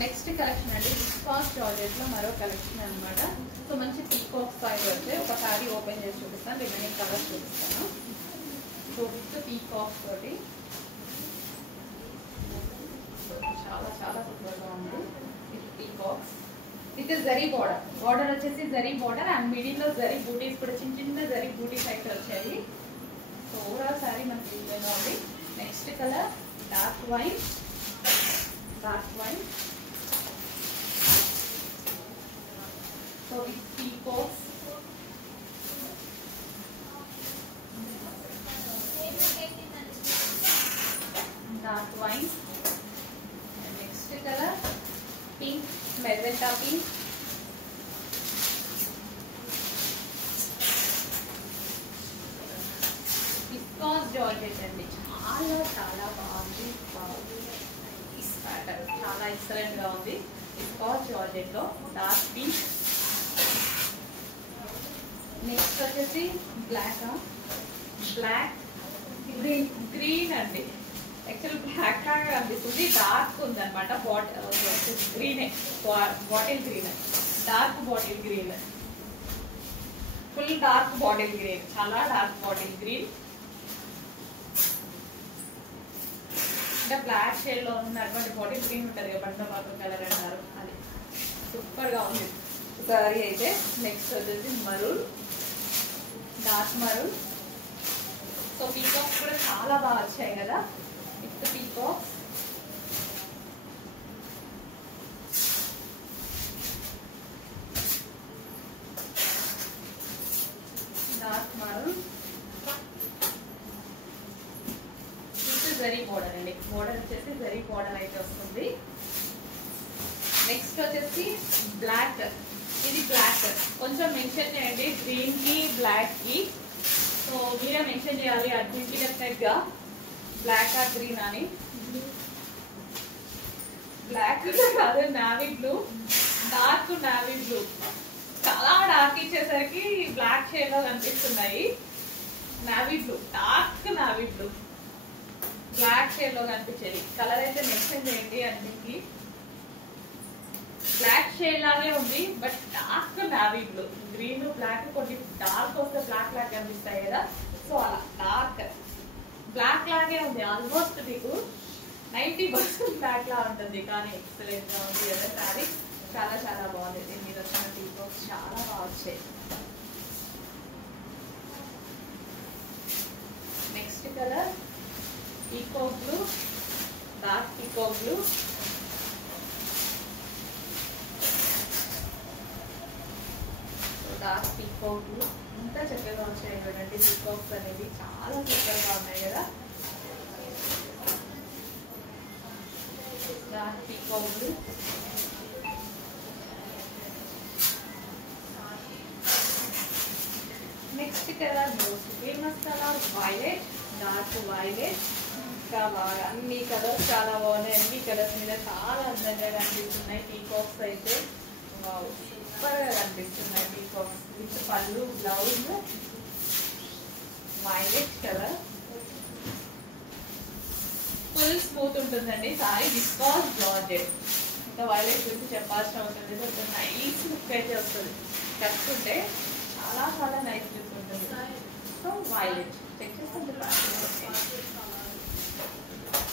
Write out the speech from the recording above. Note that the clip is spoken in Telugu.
నెక్స్ట్ కలెక్షన్ అండి విస్కాస్ జార్జెట్ లో మరో కలెక్షన్ అన్నమాట. సో మంచి పీకాక్ స్టైల్ వచ్చే ఒక సారీ ఓపెన్ చేసి చూపిస్తాను, రిమైనింగ్ కలర్స్ చూపిస్తాను. సో విత్ పీకాక్ తోటి చాలా చాలా సూపర్ గా ఉంది. With peacocks with zari border, border వచ్చేసి జరీ బార్డర్ అండ్ మిడిల్ లో జరీ బూటీస్ కూడా చిన్న చిన్న జరీ బూటీస్ అయితే వచ్చాయి. సో ఓవరాల్ సారీ మనకి ఈ విధంగా ఉంది. Next colour dark wine, dark wine. So with peacocks, dark wine. Next colour pink, magenta pink. Viscose georgette అండి, చాలా చాలా బాగుంది. చాలా ఎక్సలెంట్ గా ఉంది. విస్కాస్ జార్జెట్ లో డార్క్ పింక్. నెక్స్ట్ వచ్చేసి బ్లాక్, బ్లాక్ గ్రీన్, గ్రీన్ అండి. యాక్చువల్ బ్లాక్ లాగా కనిపిస్తుంది, డార్క్ ఉంది అనమాట. గ్రీనే, bottle green, dark bottle green, full dark bottle green, చాలా డార్క్ బాటిల్ గ్రీన్. అంటే బ్లాక్ షేడ్ లో ఉన్నటువంటి బాటిల్ గ్రీన్ ఉంటుంది కదా, బండపాకు కలర్ అంటారు, అది సూపర్ గా ఉంది సారీ అయితే. నెక్స్ట్ వచ్చేసి maroon, dark maroon. So peacocks కూడా చాలా బాగా వచ్చాయి కదా, with peacocks. Dark maroon with zari border అండి, బోర్డర్ వచ్చేసి జరీ బోర్డర్ అయితే వస్తుంది. నెక్స్ట్ వచ్చేసి బ్లాక్, ఇది బ్లాక్ కొంచెం మెన్షన్ చేయండి గ్రీన్ కి బ్లాక్ కి. సో మీరే మెన్షన్ చేయాలి అడ్మిట్ డెఫినెట్ గా బ్లాక్ ఆ గ్రీన్ అని. బ్లాక్ కాదు, navy blue, dark navy blue. చాలా డార్క్ ఇచ్చేసరికి బ్లాక్ షేడ్ లో కనిపిస్తున్నాయి. Navy blue, dark navy blue, black shade లో కనిపించేది. కలర్ అయితే మెన్షన్ చేయండి అన్నిటికి. బ్లాక్ షేడ్ లాగే ఉంది but dark navy blue. Green black కొన్ని డార్క్ వస్తే బ్లాక్ లాగా కనిపిస్తాయి కదా, సో అలా డార్క్ బ్లాక్ లాగే ఉంది. ఆల్మోస్ట్ మీకు 90% బ్లాక్ లా ఉంటుంది, కానీ ఎక్సలెంట్ గా ఉంది కదా సారీ. చాలా చాలా బాగుంది. దీని మీద వచ్చిన పీకాక్స్ చాలా బాగా వచ్చాయి. Next colour peacock blue, dark peacock blue. Dark peacock blue ఎంత చక్కగా వచ్చాయి చూడండి. పీకాక్స్ అనేవి చాలా సూపర్గా ఉన్నాయి కదా. Dark peacock blue. Next colour most famous colour violet, dark violet. ఇంకా బాగా అన్ని కలర్స్ చాలా బాగున్నాయి. అన్ని కలర్స్ మీద చాలా అందంగా కనిపిస్తున్నాయి. పీకాక్స్ అయితే సూపర్ గా కనిపిస్తున్నాయి. పీకాక్స్ విత్ పళ్ళు, blouse, violet colour. Full smooth ఉంటుందండి సారీ. విస్కాస్ జార్జెట్, ఇంకా వైలెట్ గురించి చెప్పాల్సిన అవసరం లేదు. ఒక నైస్ లుక్ అయితే వస్తుంది, కట్టుకుంటే చాలా చాలా నైస్ లుక్ ఉంటుంది. సో వైలెట్ చెక్ చేసుకుంటే